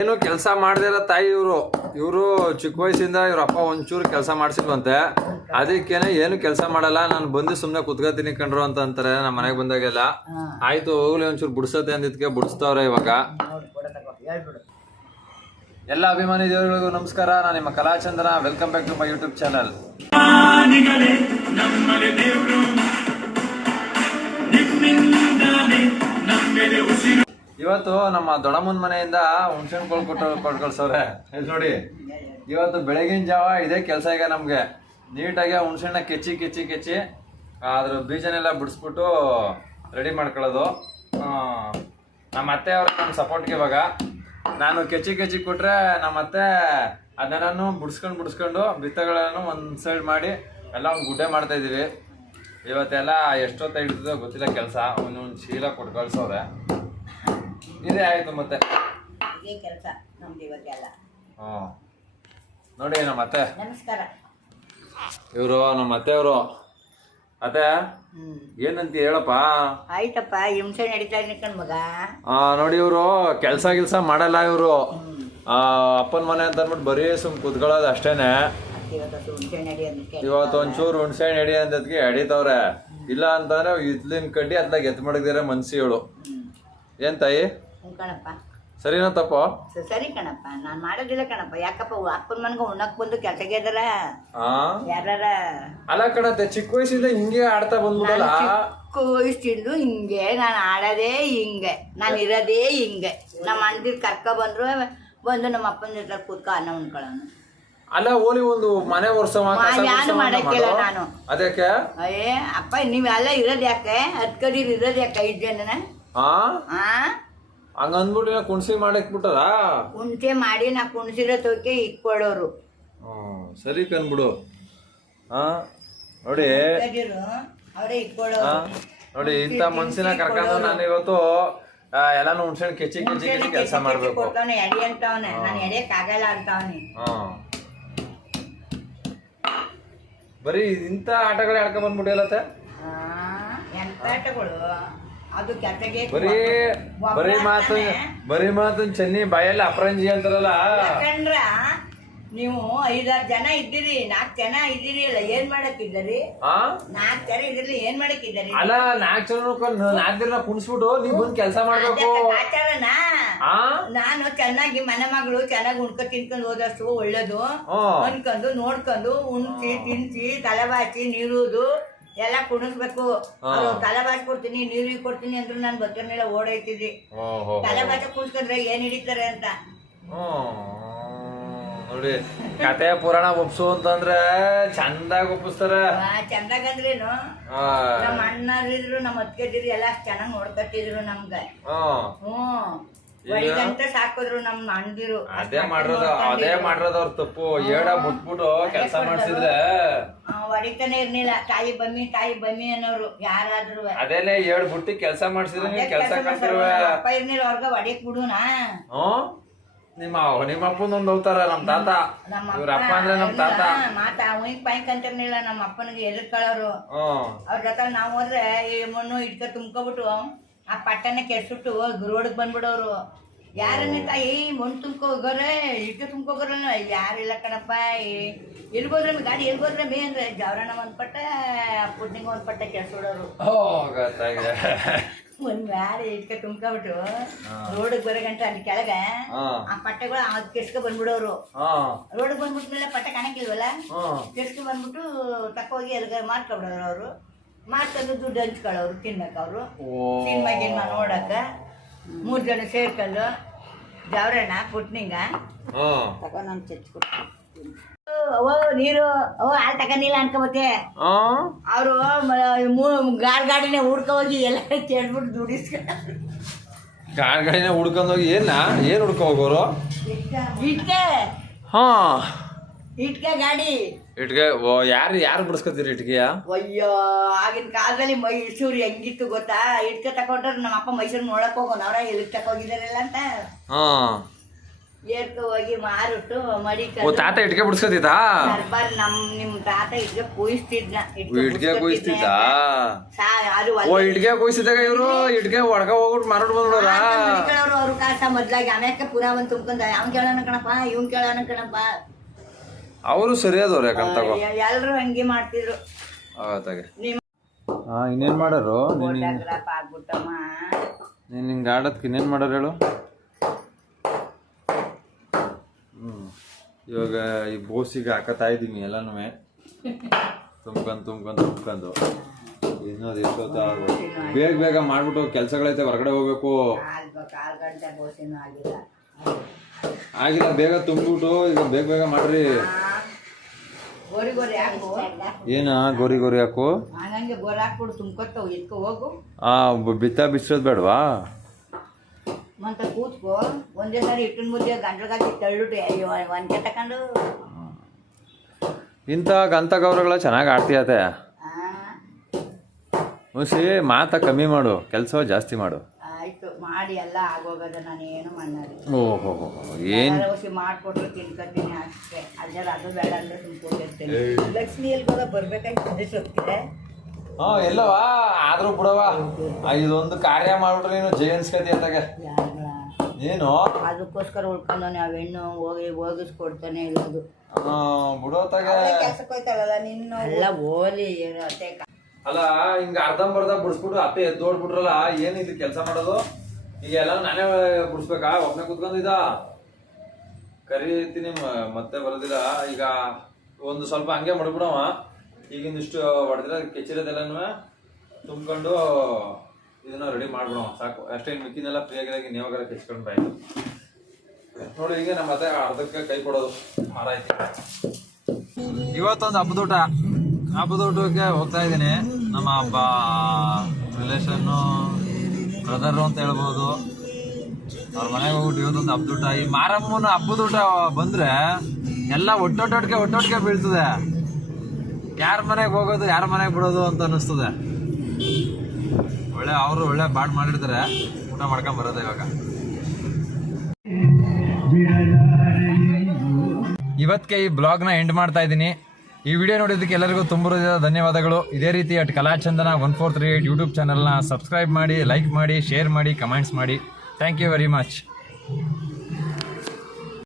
ಏನು ಕೆಲಸ ಮಾಡದಿರೋ ತಾಯಿ ಇವರು ಚಿಕ್ಕ ವಯಸ್ಸಿಂದ ಇವ್ರ ಅಪ್ಪ ಒಂಚೂರು ಕೆಲಸ ಮಾಡಿಸಿಲ್ವಂತೆ. ಅದಕ್ಕೇನೆ ಏನು ಕೆಲಸ ಮಾಡಲ್ಲ, ನಾನು ಬಂದು ಸುಮ್ಮನೆ ಕುತ್ಕೋತೀನಿ ಕಣ್ರು ಅಂತ ಅಂತಾರೆ ನಮ್ಮ ಮನೆಗೆ ಬಂದಾಗೆಲ್ಲ. ಆಯ್ತು ಹೋಗ್ಲಿ ಒಂಚೂರು ಬಿಡಿಸತ್ತೆ ಅಂದಿದ್ಕೆ ಬಿಡಿಸ್ತವ್ರೆ ಇವಾಗ. ಎಲ್ಲ ಅಭಿಮಾನಿ ದೇವರುಗಳಿಗೂ ನಮಸ್ಕಾರ. ನಾನು ನಿಮ್ಮ Kalachandra. Welcome back to my YouTube channel. ಇವತ್ತು ನಮ್ಮ ದೊಡ್ಡಮ್ಮನ ಮನೆಯಿಂದ ಹುಣ್ಸೆಹಣ್ಣುಗಳು ಕೊಟ್ಟು ಕಳ್ಸವ್ರೆ. ಇಲ್ಲಿ ನೋಡಿ, ಇವತ್ತು ಬೆಳಗಿನ ಜಾವ ಇದೇ ಕೆಲಸ. ಈಗ ನಮಗೆ ನೀಟಾಗಿ ಹುಣ್ಸೆಹಣ್ಣ ಕೆಚ್ಚಿ ಅದ್ರ ಬೀಜನೆಲ್ಲ ಬಿಡಿಸ್ಬಿಟ್ಟು ರೆಡಿ ಮಾಡ್ಕೊಳ್ಳೋದು. ನಮ್ಮ ಅತ್ತೆ ಅವ್ರ ನಮ್ಮ ಸಪೋರ್ಟ್ಗೆ ಇವಾಗ ನಾನು ಕೆಚ್ಚಿ ಕೊಟ್ರೆ ನಮ್ಮ ಅತ್ತೆ ಅದನ್ನು ಬಿಡಿಸ್ಕೊಂಡು ಬಿತ್ತಗಳನ್ನು ಒಂದು ಸೈಡ್ ಮಾಡಿ ಎಲ್ಲ ಒಂದು ಗುಡ್ಡೆ ಮಾಡ್ತಾ ಇದೀವಿ. ಇವತ್ತೆಲ್ಲ ಎಷ್ಟೊತ್ತ ಹಿಡಿತದೋ ಗೊತ್ತಿಲ್ಲ ಕೆಲಸ. ಒಂದೊಂದು ಚೀಲ ಕೊಟ್ಟು ಕಳ್ಸವ್ರೆ. ಇದೇ ಆಯ್ತು ಮತ್ತೆ ಕೆಲಸ ನಮ್ದು ಇವತ್ತೆಲ್ಲ. ನೋಡಿ ನಮ್ಮ ಅತ್ತೆ, ನಮಸ್ಕಾರ. ಇವರು ನಮ್ಮ ಅತ್ತೆಯವರು. ಅತ್ತೆ ಏನಂತ ಹೇಳಪ್ಪ. ಆಯ್ತಪ್ಪ, ಹಿಂಸೆ ನಡೀತಾ ಇದ್ದ ಮಗ. ನೋಡಿ ಇವರು ಕೆಲ್ಸ ಮಾಡಲ್ಲ. ಇವರು ಅಪ್ಪನ ಮನೆ ಅಂತ ಅಂದ್ಬಿಟ್ಟು ಬರೀ ಕುತ್ಕೊಳ್ಳೋದು ಅಷ್ಟೇನೆ. ಇವತ್ತು ಒಂಚೂರು ಹುಣ್ಸೆ ನಡಿ ಅಂದದ್ಗೆ ಎಡಿತವ್ರೆ. ಇಲ್ಲ ಅಂತಂದ್ರೆ ಇದ್ಲಿನ ಕಡ್ಡಿ ಅದ್ಲಾಗ ಎತ್ ಮಡಗ್ದಿರ ಮನ್ಸಿಗಳು. ಏನ್ ತಾಯಿ ಕಣಪ್ಪ, ಸರಿನಾ ತಪ್ಪು? ಸರಿ ಕಣಪ್ಪ, ನಾನ್ ಮಾಡೋದಿಲ್ಲ ಕಣಪ್ಪ. ಯಾಕಪ್ಪ ಅಪ್ಪನ ಮನ್ಗ ಉಣ್ಣಕ್ ಬಂದು ಕೆಲ್ಸಕ್ಕೆ ಇದಾರ ಯಾರ? ಅಲ್ಲ ಕಣತ್ತೆ, ಚಿಕ್ಕ ವಯಸ್ಸಿಂದ ಹಿಂಗೆ ಆಡ್ತಾ ಬಂದ್ಬಿಡಲ್ಲ. ಚಿಕ್ಕ ವಯಸ್ಸಿಂದು ಹಿಂಗೆ ನಾನು ಆಡೋದೇ ಹಿಂಗೆ, ನಾನು ಇರೋದೇ ಹಿಂಗೆ. ನಮ್ಮ ಅಣ್ಣದಿರ್ ಕರ್ಕ ಬಂದು ನಮ್ಮ ಅಪ್ಪನ ಜೊತೆ ಕೂತ್ಕ ಅನ್ನ ಉಣ್ಕೊಳ್ಳೋಣ. ಅಲ್ಲ ಓಲಿ ಒಂದು ಮನೆ ವರ್ಷ ನಾನು ಮಾಡಕ್ಕಿಲ್ಲ ನಾನು. ಅದಕ್ಕೆ ಅಪ್ಪ ನೀವೆಲ್ಲ ಇರೋದ್ ಯಾಕೆ? ಹತ್ಕಡೀರ್ ಇರೋದ್ ಯಾಕೆ? 5 ಜನನ ಹಂಗಂದ್ಬಿಟ್ಟು ಕುಣ್ಸಿ ಮಾಡಿಕ್ಬಿಟ್ಟದ. ಕುಣ್ಸೆ ಮಾಡಿ ನಾ ಕುಣ್ಸಿರೋ ತೋಕೆ ಇಕ್ಕೊಡೋರು. ಸರಿ ಕನ್ಬಿಡು. ನೋಡಿ ಅವರೇ ಇಕ್ಕೊಳ್ಳೋರು. ನೋಡಿ ಇಂಥ ಮನ್ಸಿನ ಕರ್ಕೊಂಡು ನಾನು ಇವತ್ತು ಎಲ್ಲಾನು ಹುಣ್ಸೆಹಣ್ಣು ಕೆಚ್ಚಿ ಕೆಲಸ ಮಾಡ್ಬೇಕು. ಎಡಿ ಅಂತವನೆ, ನಾನು ಎಡಿಯಕ್ ಆಗಲ್ಲ ಅಂತವನಿ. ಬರೀ ಇಂಥ ಆಟಗಳೇ ಆಡ್ಕೊಂಡ್ ಬಂದ್ಬಿಟ್ಟಿಲ್ಲತ್ತೆ. ಎಂತ ಆಟಗಳು ಅದು ಕೆಟ್ಟಗೆ. ಬರೀ ಮಾತು ಚೆನ್ನಿ ಬಾಯಲ್ಲಿ ಅಪರಂಜಿ ಅಂತಾರಲ್ಲ. ಯಾಕಂದ್ರ ನೀವು 5-6 ಜನ ಇದ್ದೀರಿ, 4 ಜನ ಇದ್ದೀರಿ ಅಲ್ಲ, ಏನ್ ಮಾಡಕ್ಕಿದ್ದೀರಿ? 4 ಜನ ಇದ್ರಲ್ಲಿ ಏನ್ ಮಾಡಕ್ಕಿದ್ದೀರಿ? ಅಲ್ಲ 4 ಜನ ಕುಣಿಸ್ಬಿಟ್ಟು ನೀವು ಬಂದು ಕೆಲಸ ಮಾಡ್ಬೇಕು. ಆಚಾರನ ನಾನು ಚೆನ್ನಾಗಿ ಮನೆ ಮಗಳು ಚೆನ್ನಾಗಿ ಉಣ್ಕೊ ತಿನ್ಕೊಂಡು ಹೋದಷ್ಟು ಒಳ್ಳೇದು ಅನ್ಕೊಂಡು ನೋಡ್ಕೊಂಡು ಉಣ್ಸಿ ತಿನ್ಸಿ ತಲೆ ಬಾಚಿ ನೀರುದು ಎಲ್ಲ ಕುಣಿಸ್ಬೇಕು. ತಲೆ ಬಾಚ್ ಕೊಡ್ತೀನಿ, ನೀರಿಗೆ ಕೊಡ್ತೀನಿ ಅಂದ್ರು ನಾನು ಬತ್ತರ್ನೆಲ್ಲ ಓಡೈತಿದ್ರಿ. ತಲೆ ಬಾಚ ಕುಣಿಸ್ಕೊಂಡ್ರೆ ಏನ್ ಹಿಡಿತಾರೆ ಅಂತ. ನೋಡಿ ಕತೆ ಪುರಾಣ ಒಪ್ಸು ಅಂತಂದ್ರೆ ಚಂದಾಗಿ ಒಪ್ಪಿಸ್ತಾರ. ಚಂದಾಗಂದ್ರೇನು, ನಮ್ಮ ಅಣ್ಣರಿದ್ರು ನಮ್ಮ ಅತ್ತಿಗೆದಿರು ಎಲ್ಲ ಚೆನ್ನಾಗ್ ನೋಡ್ಕೊತಿದ್ರು ನಮ್ಗ. ಒಳಗಂತ ಸಾಕಿದ್ರು ನಮ್ಮ ಅಣ್ಣದಿರು. ಅದೇ ಮಾಡಿರೋದು ಅವ್ರ ತಪ್ಪು. ಏಡ ಬಿಟ್ಬಿಟ್ಟು ಕೆಲಸ ಮಾಡ್ಸಿದ್ರೆ ಹೊಡಿತಾನೆ ಇರ್ಲಿಲ್ಲ. ತಾಯಿ ಬಮ್ಮಿ ಅನ್ನೋರು ಯಾರಾದ್ರು. ಅದೇನೆ ಬಿಟ್ಟು ಕೆಲಸ ಮಾಡ್ಸಿದ್ರೆ ಕೆಲಸ ಅಪ್ಪ ಇರ್ನಿಲ್ಲ ಅವ್ರಗ ಹೊಡಿಯಕ್ ಬಿಡುನಾ. ನಿಮ್ಮ ಅಪ್ಪನೊಂದು ಹೋಗ್ತಾರ ನಮ್ಮ ತಾತ. ಇವ್ರ ಅಪ್ಪ ಅಂದ್ರೆ ನಮ್ಮ ತಾತ. ಮಾತಾ ಅವನಿಗೆ ಪೈಕ್ ಅಂತಿರ್ಲಿಲ್ಲ. ನಮ್ಮ ಅಪ್ಪನಿಗೆ ಎದುರ್ಕೊಳ್ಳೋರು. ಅವ್ರ ಜೊತೆ ನಾವ್ ಹೋದ್ರೆ ಈ ಮಣ್ಣು ಇಟ್ಕ ತುಂಬ್ಕೊಬಿಟ್ಟು ಆ ಪಟ್ಟನ ಕೆಡ್ಸ್ಬಿಟ್ಟು ರೋಡ್ಗೆ ಬಂದ್ಬಿಡೋರು. ಯಾರನ್ನ ತಾಯಿ ಮಣ್ಣು ತುಂಬ್ಕೋಗೋರೆ ಇಟ್ಕ ತುಂಬ್ಕೋಗೋರಲ್ಲ. ಯಾರಿಲ್ಲ ಕಣಪ್ಪ. ಎಲ್ಗೋದ್ರೆ ಗಾಡಿ ಎಲ್ಗೋದ್ರೆ ಮೇ ಅಂದ್ರೆ ಜವರಣ ಒಂದ್ ಪಟ್ಟ, ಪುಡ್ನಿಂಗ ಒಂದ್ ಪಟ್ಟ ಕೆಡ್ಸ್ಬಿಡೋರು. ಒಂದ್ ಬ್ಯಾರೆ ಇಟ್ಕ ತುಂಬ್ಕೊಬಿಟ್ಟು ರೋಡ್ಗೆ ಬರೋ ಗಂಟ ಅಲ್ಲಿ ಕೆಳಗ ಆ ಪಟ್ಟೆಗಳು ಅದ್ ಕೆಡ್ಸ್ಕೊ ಬಂದ್ಬಿಡೋರು. ರೋಡ್ಗೆ ಬಂದ್ಬಿಟ್ಮೇಲೆ ಪಟ್ಟ ಕಾಣಕ್ಕಿಲ್ವಲ್ಲ, ಕೆಡ್ಸ್ಕೊ ಬಂದ್ಬಿಟ್ಟು ತಕ್ಕೋಗಿ ಎಲ್ಗ ಮಾರ್ಕೊಬಿಡೋರು. ಅವರು ಮಾರ್ಕೊಂಡು ದುಡ್ಡು ಹಂಚ್ಕೊಳ್ಳೋರು ತಿನ್ನಕ್. ಅವರು ಸಿನಿಮಾ ನೋಡಕ್ಕ 3 ಜನ ಸೇರ್ಕೊಂಡು ಜವರಣ್ಣ ಪುಟ್ನಿಂಗ ತಗೊಂಡ್ ನಾನು ಚಚ್ಕೊಡ್ತೀನಿ. ನೀರು ಹಾಲು ತಗೊಂಡಿಲ್ಲ ಅನ್ಕೋಬತ್ತೆ. ಅವರು ಗಾಡಿನೇ ಹುಡ್ಕೊ ಹೋಗಿ ಎಲ್ಲ ಚೆಡ್ಬಿಟ್ಟು ದುಡಿಸ್ಕೊಂಡು ಗಾಡಿನೇ ಹುಡ್ಕೊಂಡ್ ಹೋಗಿ ಏನ್ ಹುಡ್ಕೊ ಹೋಗೋರು? ಇಟ್ಕೆ ಗಾಡಿ ಇಟ್ಗೆ. ಯಾರು ಬಿಡಿಸ್ಕೊತೀರಿ ಇಟ್ಗೆಯ? ಅಯ್ಯೋ ಆಗಿನ ಕಾಲದಲ್ಲಿ ಮೈಸೂರು ಹೆಂಗಿತ್ತು ಗೊತ್ತಾ? ಇಟ್ಕೆ ತಕೊಂಡ್ರೆ ನಮ್ಮ ಅಪ್ಪ ಮೈಸೂರು ನೋಡಕ್ ಹೋಗೋಣ. ಅವ್ರ ಎಲ್ಲಿಗೆ ತಕೋಗಿದಾರಲ್ಲ ಅಂತ ಏರ್ಕೊ ಹೋಗಿ ಮಾರುಟ್ಟು ಮಡಿ ಓ ತಾತ ಇಟ್ಕೆ ಬಿಡ್ಸ್ಕೊತಿದ್ದ ದರ್ಬಾರ್ ನಿಮ್ ತಾತ ಇಟ್ಗೆ ಕೂಯಿಸ್ತಿದ್ನ ಇಟ್ಕೆ ಕುಯ್ಸ್ತಿದ್ದ ಓ ಇಟ್ಕೆ ಕುಯ್ಸಿದಾಗ ಇವ್ರು ಇಟ್ಕೆ ಒಳಗ ಹೋಗ್ಬಿಟ್ಟು ಮಾರಾಟ ಬಂದ್ಬಿಡೋರ ಅವ್ರು ಕಾಸ ಮೊದ್ಲಾಗಿ ಆಮ್ಯಾಕೆ ಪುನಃ ಬಂದ್ ತುಂಬ್ಕೊಂಡ ಅವ್ನ್ ಕೇಳೋಣ ಕಣಪ್ಪ ಇವ್ನ್ ಕೇಳೋಣ ಕಣಪ್ಪ ಅವರು ಸರಿಯಾದವ್ರು ಯಾಕಂತ ತಗೋ ಎಲ್ರು ಹಂಗೆ ಮಾಡ್ತಿದ್ರು ಆತಾಗೆ ಇನ್ನೇನ್ ಮಾಡಾರು ಆಗ್ಬಿಟ್ಟಮ್ಮ ನೀನ್ ಹಿಂಗ ಆಡೋದಕ್ಕೆ ಇನ್ನೇನ್ ಮಾಡಾರ ಹೇಳು ಇವಾಗ ಈ ಬೋಸಿಗೆ ಹಾಕತ್ತಾ ಇದೀನಿ ಎಲ್ಲಾನು ತುಂಬ್ಕೊಂಡು ಇನ್ನೊಂದು ಎಷ್ಟೊತ್ತ ಬೇಗ ಬೇಗ ಮಾಡ್ಬಿಟ್ಟು ಕೆಲ್ಸಗಳೈತೆ ಹೊರಗಡೆ ಹೋಗ್ಬೇಕು ಆಗಿಲ್ಲ ಬೇಗ ತುಂಬಿಬಿಟ್ಟು ಈಗ ಬೇಗ ಬೇಗ ಮಾಡ್ರಿ ಏನ ಗೋರಿ ಹಾಕು ಬಿತ್ತ ಬಿಚ್ಚೋದ್ ಬೇಡವಾ ಮಂತ ಕೂತ್ಕೋ ಒಂದೇ ಸಾರಿ ಇಟ್ಟಿನ ಮುದ್ದೆ ಗಂಟಲ್ಗಾಕಿ ತಳ್ಳುಟ್ಟು ಒಂದೇ ತಕೊಂಡು ಇಂಥ ಗಂತ ಗೌರವಗಳ ಚೆನ್ನಾಗಿ ಆಡ್ತೀಯತೆ ಮುಸಿ ಮಾತ ಕಮ್ಮಿ ಮಾಡು ಕೆಲಸ ಜಾಸ್ತಿ ಮಾಡು ಆಯ್ತು ಮಾಡಿ ಎಲ್ಲ ಆಗೋಗದ ನಾನು ಏನು ಮಾಡಿ ಓಹೋ ಏನ್ ಮಾಡ್ಕೊಟ್ರು ತಿನ್ಕೊತೀನಿ ಅಷ್ಟೇ ಅದ್ರ ಅದು ಬೇಡ ಅಂದ್ರೆ ಸುಮ್ಕೊಂಡಿರ್ತೇನೆ ಲಕ್ಷ್ಮಿ ಎಲ್ಲಿ ಬರ್ಬೇಕಾಗಿ ಸೊಪ್ಪಿದೆ ಎಲ್ಲವಾ ಆದ್ರೂ ಬಿಡವಾ ಇದೊಂದು ಕಾರ್ಯ ಮಾಡ್ಬಿಟ್ರೆ ನೀನು ಜಯನ್ಸ್ಕತಿ ಅಂತಾಗ ಏನು ಅದಕ್ಕೋಸ್ಕರ ಉಳ್ಕೊಂಡವನೆ ಆ ಹೆಣ್ಣು ಹೋಗಿಸ್ಕೊಡ್ತಾನೆ ಇರೋದು ಬಿಡೋತಾಗ ಕೆಲ್ಸಕ್ಕೆ ಹೋಯ್ತಾಳಲ್ಲ ನಿನ್ನ ಎಲ್ಲ ಓಲಿ ಅಲ್ಲ ಹಿಂಗ ಅರ್ಧಂಬರ್ಧ ಬಿಡಿಸ್ಬಿಟ್ಟು ಅತ್ತೆ ಎದ್ದೋಡ್ಬಿಟ್ರಲ್ಲ ಏನಿದು ಕೆಲಸ ಮಾಡೋದು ಈಗ ಎಲ್ಲ ನಾನೇ ಬಿಡಿಸ್ಬೇಕಾ ಒಬ್ಬನೇ ಕುತ್ಕೊಂಡಿದ್ದ ಕರಿತೀನಿ ಮತ್ತೆ ಬರೋದಿಲ್ಲ ಈಗ ಒಂದು ಸ್ವಲ್ಪ ಹಂಗೆ ಮಾಡ್ಬಿಡವ ಈಗಿಂದಿಷ್ಟು ಹೊಡೆದ್ರೆ ಕೆಚ್ಚಿರೋದೆಲ್ಲನೂ ತುಂಬ್ಕೊಂಡು ಇದನ್ನ ರೆಡಿ ಮಾಡ್ಬಿಡೋಣ ಸಾಕು ಅಷ್ಟೇ ಮಿಕ್ಕಿನೆಲ್ಲ ಫ್ರೀಯಾಗಿ ನೀವಾಗಾರ ಕೆಚ್ಕೊಂಡು ಬಾಯ್ತು ನೋಡಿ ಈಗ ನಮ್ಮ ಮತ್ತೆ ಅರ್ಧಕ್ಕೆ ಕೈ ಕೊಡೋದು ಆರಾಯ್ತು ಇವತ್ತೊಂದು ಹಬ್ಬದ ಊಟಕ್ಕೆ ಹೋಗ್ತಾ ಇದ್ದೀನಿ ನಮ್ಮ ಹಬ್ಬ ರಿಲೇಷನ್ನು ಬ್ರದರು ಅಂತ ಹೇಳ್ಬೋದು ಅವ್ರ ಮನೆಗೆ ಹೋಗ್ಬಿಟ್ಟು ಇವತ್ತೊಂದು ಹಬ್ಬದ ಊಟ ಈ ಮಾರಮ್ಮನ ಹಬ್ಬದ ಊಟ ಬಂದ್ರೆ ಎಲ್ಲ ಒಟ್ಟೊಟ್ಟಿಗೆ ಬೀಳ್ತದೆ ಯಾರ ಮನೆಗೆ ಹೋಗೋದು ಯಾರ ಮನೆಗೆ ಬಿಡೋದು ಅಂತ ಅನ್ನಿಸ್ತದೆ ಅವರು ಒಳ್ಳೆ ಬಾಡ್ ಮಾಡಿರ್ತಾರೆ ಊಟ ಮಾಡ್ಕೊಂಡ್ ಬರೋದು ಇವಾಗ ಇವತ್ತಿಗೆ ಈ ಬ್ಲಾಗ್ನ ಎಂಡ್ ಮಾಡ್ತಾ ಇದ್ದೀನಿ ಈ ವಿಡಿಯೋ ನೋಡಿದ್ದಕ್ಕೆ ಎಲ್ಲರಿಗೂ ತುಂಬ ಧನ್ಯವಾದಗಳು ಇದೇ ರೀತಿ ಕಲಾಚಂದನ 1438 ಯೂಟ್ಯೂಬ್ ಚಾನಲ್ನ ಸಬ್ಸ್ಕ್ರೈಬ್ ಮಾಡಿ ಲೈಕ್ ಮಾಡಿ ಶೇರ್ ಮಾಡಿ ಕಮೆಂಟ್ಸ್ ಮಾಡಿ ಥ್ಯಾಂಕ್ ಯು ವೆರಿ ಮಚ್